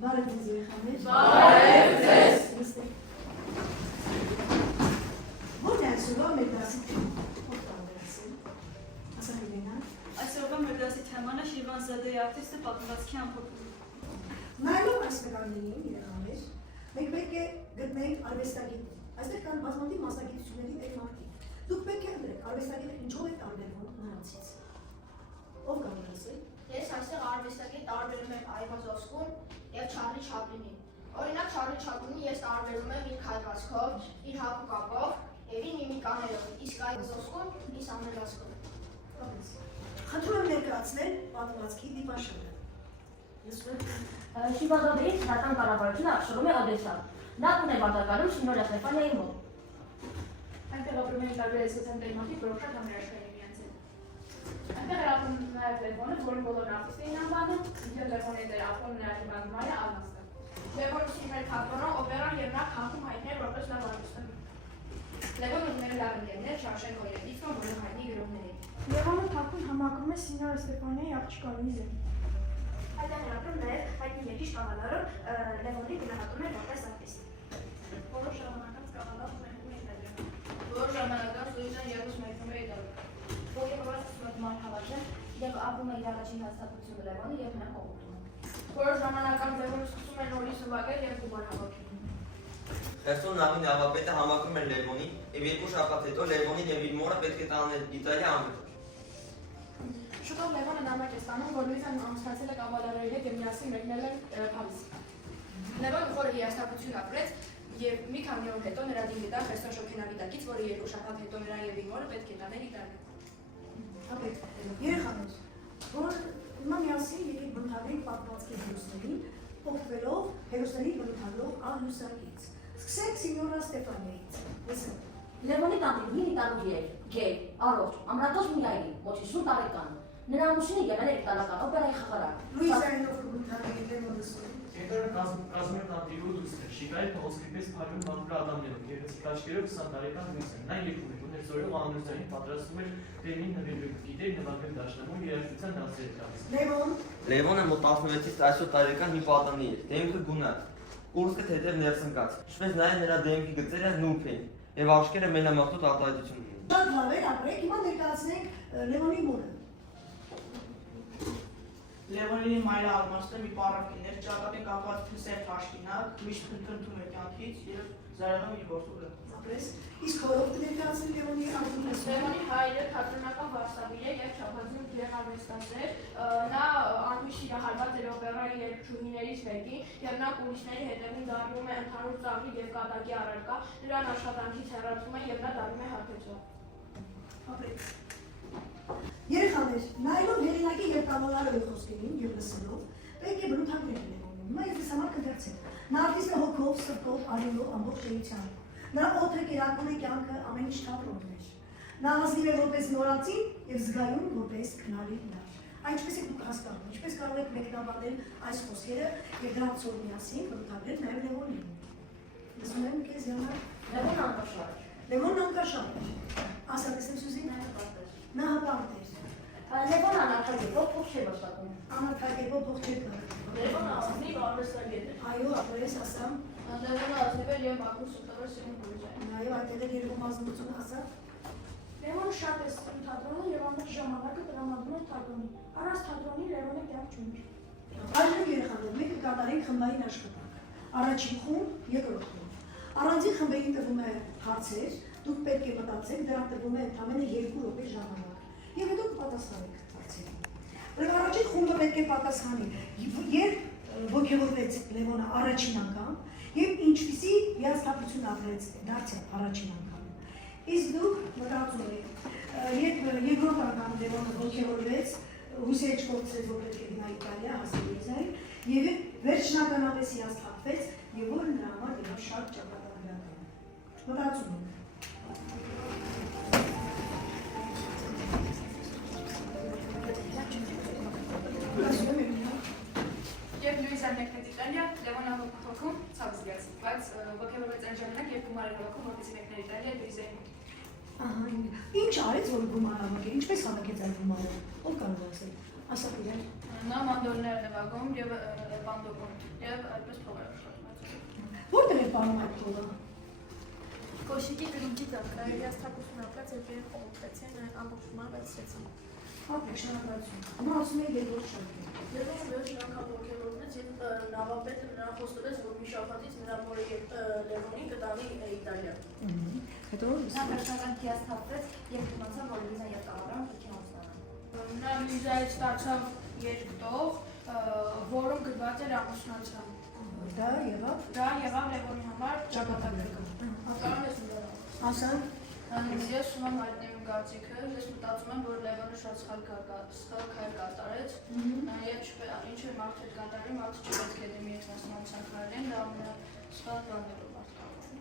Բարև ձեզ երեխաներ։ Բարև ձեզ։ Ո՞ր է այսօրվա մեր դասի թեման։ Ո՞ր տարբերացել։ Ասա Հելենա։ Այսօրվա մեր դասի թեման է Շիրվանզադեի արտիստը պատմվածքի ամփոփում։ Նայելով այս նկարներին երեխաներ, մենք պետք է գտնենք արվեստագետ։ Այստեղ կան բազմաթիվ մասնագիտությունների մեր մարդիկ։ Դուք պետք է ընտրեք արվեստագետը ինչով է տարբերվում նրանցից։ Ով կարող է ասել։ Ես այստեղ արվեստագետ տարբերում եմ Այվազովսկուն և Չարլի Չապլինին։ Օրինակ Չարլի Չապլինին ես տարբերում եմ իր քայլվածքով, իր հագուկապով և իր միմիկաներով, իսկ Այվազովսկուն ինձ ամենազգում։ Խնդրում եմ ներկայացնել պատմվածքի դիպաշանը։ Շիրվանզադեի ցնցական կառավարությունը ապշռում է Օդեսա։ Նա տուն է վատակալում Սինորիա Ստեֆանիայի մոտ։ Այնտեղ ապրում են տարբեր սոցիալների մարդիկ, որոնք շատ համերաշխային են իրենց հետ։ Այնտեղ էր ապրում նաև Լևոնը, որը բոլոր արտիստ էին անվանում, ինչը Լևոնի էր ապրում նրա հիմնադրամը Ալնաստը։ Լևոնը սիրում էր թատրոնը, օպերան և նա քաղաքում հայտնի էր որպես լավ արվեստագետ։ Լևոնը ուներ լավ ընկերներ Շարշենկո և Վիտման, որոնք հայտնի գրողներ էին։ Լևոնը թաքում համակրում է Սինորիա Ստեֆանիայի աղջկա Լիզը։ Այդտեղ էր ապրում նաև հայտնի երգիչ Կավալարը, Լևոնի գնահատում էր որպես արտիստ։ Որոշ ժամանակ Կավալարը մեկնում է Իտալիա։ Որոշ ժամանակ Սուրիան ևս մեկնում է Իտալիա։ Ոգևորված մտման հավաքն և ապրում է իր առաջին հաստատությունը Լևոնը և նրան հողոտում։ Որոշ ժամանակ Լևոնը սկսում է նորից նվագել և գումար հավաքել։ Հերթուն նավի նավապետը համակրում էր Լևոնին և երկու շաբաթ հետո Լևոնին և իր մորը պետք է տանել Իտալիա անվտանգ։ Շուտով Լևոնը նամակ է ստանում, որ Լուիզան ամուսնացել է Կավալարի հետ և միասին մեկնել են Փարիզ։ Լևոնը խորը հիասթափություն ապրեց և մի քանի օր հետո նրա դին գտավ Խերսոն Շոգենավիտակից, որը երկու շաբաթ հետո նրան և իր մորը պետք է տաներ Իտալիա։ Երեխաներ, որ հիմա միասին եկեք բնութագրենք պատմվածքի հերոսներին, օգտվելով հերոսների բնութագրող ահյուսակից։ Սկսենք Սինորիա Ստեֆանիայից։ Լևոնի տանտիրուհին իտալուհի էր, գեյ, առողջ, ամրատոց միայնի, մոտ 50 տարեկան։ Նրա ամուսինը եղել էր իտալական օպերայի խաղարար։ Լուիզային ով բնութագրել Լևոնը։ Կենտրոնը կազմում է տանտիրուհու դուստր, շիկայի փողոցի պես փայլուն բանկր Ադամներով, գեղեցիկ աչքերով 20 տարեկան լույս են։ Նա երկում էր, ուներ զորեղ անհրաժեշտային պատրաստում էր դեմին նվիրել, գիտեր նվագել դաշնամուրի երաժշտության դասեր տալիս։ Լևոնը մոտ 16-ից 10 տարեկան մի պատանի էր, դեմքը գունատ, կուրծքը թեթև ներսնկած, ինչպես նաև նրա դեմքի գծերը նուրբ էին և աչքերը մենամաղթոտ արտահայտություն ունեին։ Շատ լավ էր ապրեք, հիմա ներկայացնենք Լևոնի մորը։ Լևոնի մայրը Ալմաստը մի պարավ կին էր, ճակատին կապված թսեր թաշկինակ, միշտ փնթփնթում էր կյանքից և զարանում իր որդու վրա։ Ապրես, իսկ հորով կներկայացնենք Լևոնի արտունը։ Լևոնի հայրը թատրոնական վարսավիր է և չափազանց գեղարվեստասեր։ Նա անմիշտ իրահարված էր օպերայի երգչուհիներից մեկի և նա կուլիսների հետևում դառնում է ընդհանուր ծաղրի և կատակի առարկա, նրան աշխատանքից հեռացում է և նա դառնում է հարբեցող։ Ապրեք։ Երեխաներ, նայելով հեղինակի և կավալարովի խոսքերին և լսելով, պետք է բնութագրել Լևոնին։ Հիմա ես ձեզ համար կընթերցեմ։ Նա արտիստ է հոգով, սրտով, արյունով, ամբողջ էությամբ։ Նրա օդը կերակրում է կյանքը ամեն ինչ թատրոնում էր։ Նա ազնիվ է որպես նորածին և զգայուն որպես քնարի լավ։ Այնպես է դուք հասկանում, ինչպես կարող եք մեկնաբանել այս խոսքերը և դրանցով միասին բնութագրել նաև Լևոնին։ Լսում եմ քեզ Յանա։ Լևոնը անկաշար էր։ Լևոնն անկաշար էր։ Ասա տեսեմ Սյուզին։ Նա հպարտ էր։ Լևոնը անարդագետով փող չէր վաստակում։ Անարդագետով փող չէր կառուցում։ Լևոնը ազնիվ արվեստագետ էր։ Այո, ապրես ասամ։ Լևոնը ազնիվ էր և մաքուր սուտավոր սիրուն բույժ։ Այո, այդտեղ էր երկու ազնվություն ասա։ Լևոնը շատ է սիրում թատրոնը և ամբողջ ժամանակը տրամադրում է թատրոնին։ Առանց թատրոնի Լևոնը կյանք չուներ։ Այժմ երեխաներ, մենք կկատարենք խմբային աշխատանք։ Առաջին խումբ, երկրորդ խումբ։ Առանձին խմբերին տրվում է հարցեր, դուք պետք է մտածեք, դրան տրվում է ընդամենը 2 րոպե ժամանակ։ Եվ հետո կպատասխանեք հարցերին։ Ուրեմն առաջին խումբը պետք է պատասխանի, երբ ոգևորվեց Լևոնը առաջին անգամ եւ ինչպիսի հիասթափություն ապրեց դարձյալ առաջին անգամ։ Իսկ դուք մտածում եք, երբ երկրորդ անգամ Լևոնը ոգևորվեց, հուսեջ կորցրեց, որ պետք է գնա Իտալիա, հասել Լուիզային, եւ վերջնականապես հիասթափվեց եւ որ նրա համար եղավ շատ ճակատագրական։ Մտածում եք։ Երբ Լուիզան մեկնեց Իտալիա, Լևոնը հոգում ցավ զգաց, բայց ոգևորվեց այն ժամանակ, երբ գումար էր հավաքում, որպեսզի մեկներ Իտալիա Լուիզային մոտ։ Ահա, ինչ արեց, որ գումար հավաքեր, ինչպես հավաքեց այդ գումարը։ Ով կարող է ասել։ Ասա իրեն։ Նա մանդոլներ է նվագում եւ բանդոկում եւ այդպես փող է աշխատում։ Որտեղ է պարում այդ փողը։ Կոշիկի գրունջի տակ կարելի աստապություն ապրած և երբ օգտեցին ամբողջման վերցրեցին։ Ապեք շնորհակալություն։ Հիմա ասում եք երկրորդ շարքը։ Երբ վերջ նրանք ողջունեց եւ նավապետը նրան խոստովանեց, որ մի շաբաթից նրա մորը եւ Լևոնին կտանի Իտալիա։ Հետո Նա վերջնական հիասթափվեց եւ իմացավ, որ Լիզան եւ Տաղարան պետք է ամուսնանան։ Նա Լիզայից ստացավ երկտող, որում գրված էր ամուսնացան։ դա եղավ։ Դա եղավ Լևոնի համար ճակատագրական։ Կարող ես ուզել։ Ասա։ Ես ում եմ հայտնեմ կարծիքը, ես մտածում եմ, որ Լևոնը շատ սխալ քայլ կատարեց, եւ ինչ է մարդը կատարի, մարդը չպետք է դեմի եթնասնացան քայլեն, դա ամենասխալ բանն է, որ մարդը կարող է։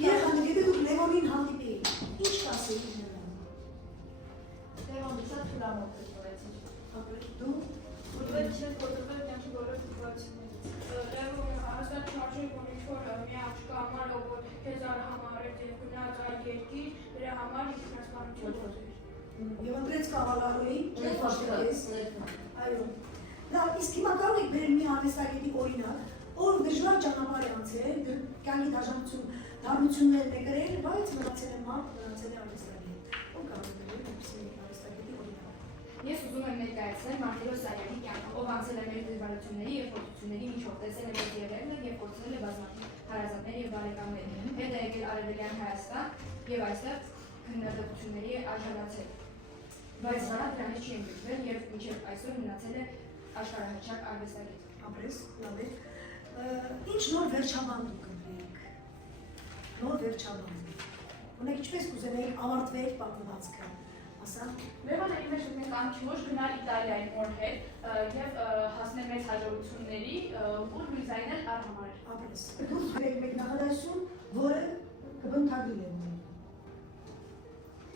Երեխաներ, եթե դուք Լևոնին հանդիպեիք, ինչ կասեիք նրան։ Լևոնը շատ թուլամոտ է տվեցին։ Ապրեք դու։ Որտեղ չեն կոտրվել կյանքի բոլոր դժվարություններից։ Լևոնը հաստատ չարժի, որ ինչ-որ մի աղջկա համար, որ քեզ արհամարեց եւ գնաց այդ երկիր, դրա համար ինքնասպանություն գործեր։ Եվ ընտրեց կավալարոյին, Ներքաշտես։ այո։ Լավ, իսկ հիմա կարող եք բերել մի արվեստագետի օրինակ, ով դժվար ճանապարհ է անցել, կյանքի դժվարություններն է կրել, բայց մնացել է մարդ, մնացել է արվեստագետ։ Ով կարող է բերել որպեսզի արվեստագետի օրինակ։ Ես ուզում եմ ներկայացնել Մարտիրոս Սարյանի կյանքը, ով անցել է մեր դժվարությունների եւ փորձությունների միջով, տեսել է մեր երերն եւ կորցրել է բազմաթիվ հարազատներ եւ բարեկամներ։ Հետ է եկել Արևելյան Հայաստան եւ այստեղ քննադատությունների է արժանացել։ Բայց նա դրանից չի ընդգրկվել եւ մինչեւ այսօր մնացել է աշխարհահռչակ արվեստագետ։ Ապրես, լավ է։ Ինչ նոր վերջաբան դուք կգրեք։ Նոր վերջաբան։ Ունեք ինչպես կուզենայիք ավարտվել պատմվածքը։ Ասա։ Լևոնը իր մեջ ունի կամքի ոչ գնալ Իտալիայի մոր հետ եւ հասնել մեծ հաջողությունների ու Լուիզային էլ արհամար էր։ Ապրես։ Դուք գրեք մեկ նախադասություն, որը կբնթագրի Լևոնին։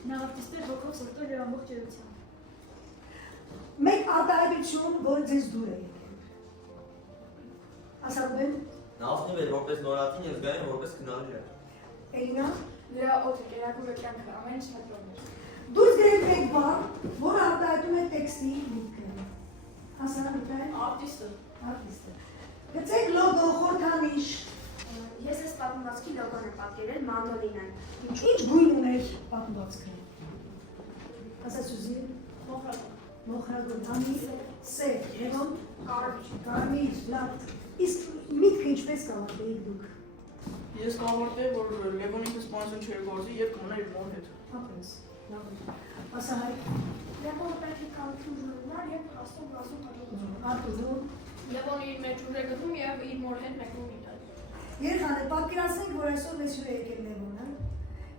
Նա արտիստեր ոգով սրտով եւ ամբողջ երությամբ։ Մեկ արտահայտություն, որը ձեզ դուր է եկել։ Ասա Ռուբեն։ Նա ասում էր որպես նորատին եւ զգայուն որպես գնալի էր։ Էլինա։ Նրա օդը կերակուրը կյանքը ամեն ինչ մտորն էր։ Դուրս գրեք մեկ բառ, որը արտահայտում է տեքստի միտքը։ Ասա Ռուբեն։ Արտիստը։ Արտիստը։ Գծեք լոգո, խորհրդանիշ։ Ես այս պատմվածքի լոգոն եմ պատկերել մանդոլինան։ Ինչ գույն ուներ պատմվածքը։ Ասա Սուզի։ Մոխրագույն, հանի, սև, Լևոն, կարմիր, լավ։ Իսկ միտքը ինչպես կավարտեիք դուք։ Ես կավարտեի, որ Լևոնի սպանություն չէր գործի եւ կմնա իր մոր հետ։ Ապրես, լավ է։ Ասա Հայ։ Լևոնը պետք է կամություն ժողովնար եւ հաստատ ասում հաջողություն։ Արտուր։ Լևոնը իր մեջ ուր է գտնում եւ իր մոր հետ մեկնում Իտալիա։ Երեխաներ, պատկերացնենք, որ այսօր մեզ հյուր է եկել Լևոնը,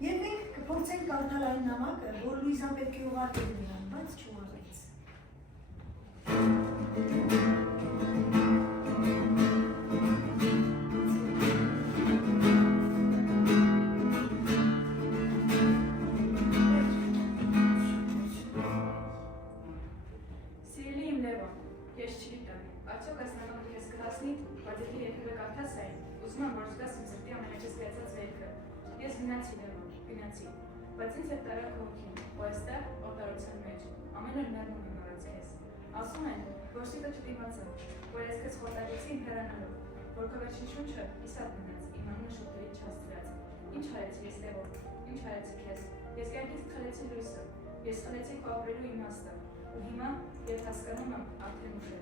եւ մենք կփորձենք կարդալ այն նամակը, որ Լուիզան պետք է ուղարկել նրան, բայց չուղարկեց։ Սիրելի իմ Լևոն, ես չգիտեմ, արդյոք այս նամակը քեզ կհասնի, բայց եթե երբևէ կարդաս այն, ուզում եմ որ զգաս իմ սրտի ամենաճշգրտած վերքը։ Ես գնացի Լևոն, գնացի, բայց ինձ հետ տարա քո հոգին, ու այստեղ օտարության մեջ, ամեն օր մեռնում եմ առանց քեզ։ Ասում են, որ սիրտը չդիմացա, որ ես քեզ խոտագեցի իմ հեռանալով, որ քո վերջին շունչը իսատ մնաց, իմ անունը շուտերից չհասցրած։ Ինչ արեցի ես Լևոն, ինչ արեցի քեզ։ Ես կյանքից խլեցի լույսը, ես խլեցի քո ապրելու իմաստը, ու հիմա, երբ հասկանում եմ, արդեն ուշ է։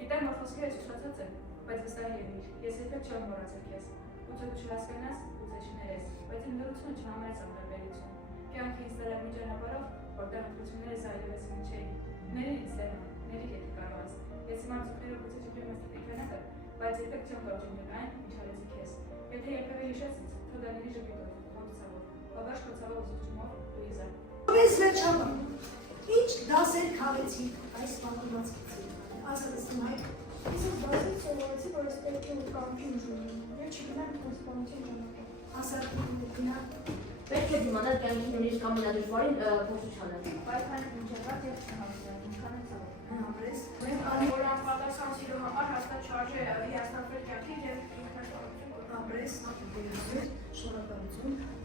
Գիտեմ, որ խոսքերս ուշացած են, բայց վստահ եղիր, ես երբեք չեմ մոռացել քեզ։ Գուցե դու չհասկանաս, գուցե չներես, բայց իմ լրությունը չհամարեց ամենաբերություն։ Կյանքը ինձ դրավ մի ճանապարհով, որտեղ հատկություններս այլևս իմ չէին։ Ների ինձ Լևոն, ների եթե կարողաս։ Ես իմ անձուկները գուցե չգիտեմ ըստ ինքնակը, բայց երբեք չեմ ողջունել այն, ինչ արեցի քեզ։ Եթե երբևէ հիշես ինձ, թող դա լինի ժպիտով, քո ցավով, բավարար քո ցավով ուսուցումով, Լուիզա։ Ո՞վ վերջաբան։ Ինչ դասեր խաղեցիք այս պատմվածքից։ Ասած իմ Հայ։ Ես այս բազից սովորեցի, որ ես պետք է կամություն ժողովնար։ Ես չգնամ կոնսպանություն ճանապարհ։ Ասա գնա։ Պետք է դիմանալ կյանքի նույնիսկ ամենադժվարին փորձությանը։ Բայց այն ինժեներ եւ չհասնեն, ինչքան է ցավ։ Ապրես։ Որ անպատասխան սիրո համար հաստատ չարժե հիասթափվել կյանքից եւ ինքնասպանություն կոչել։ Ապրես, շնորհակալություն։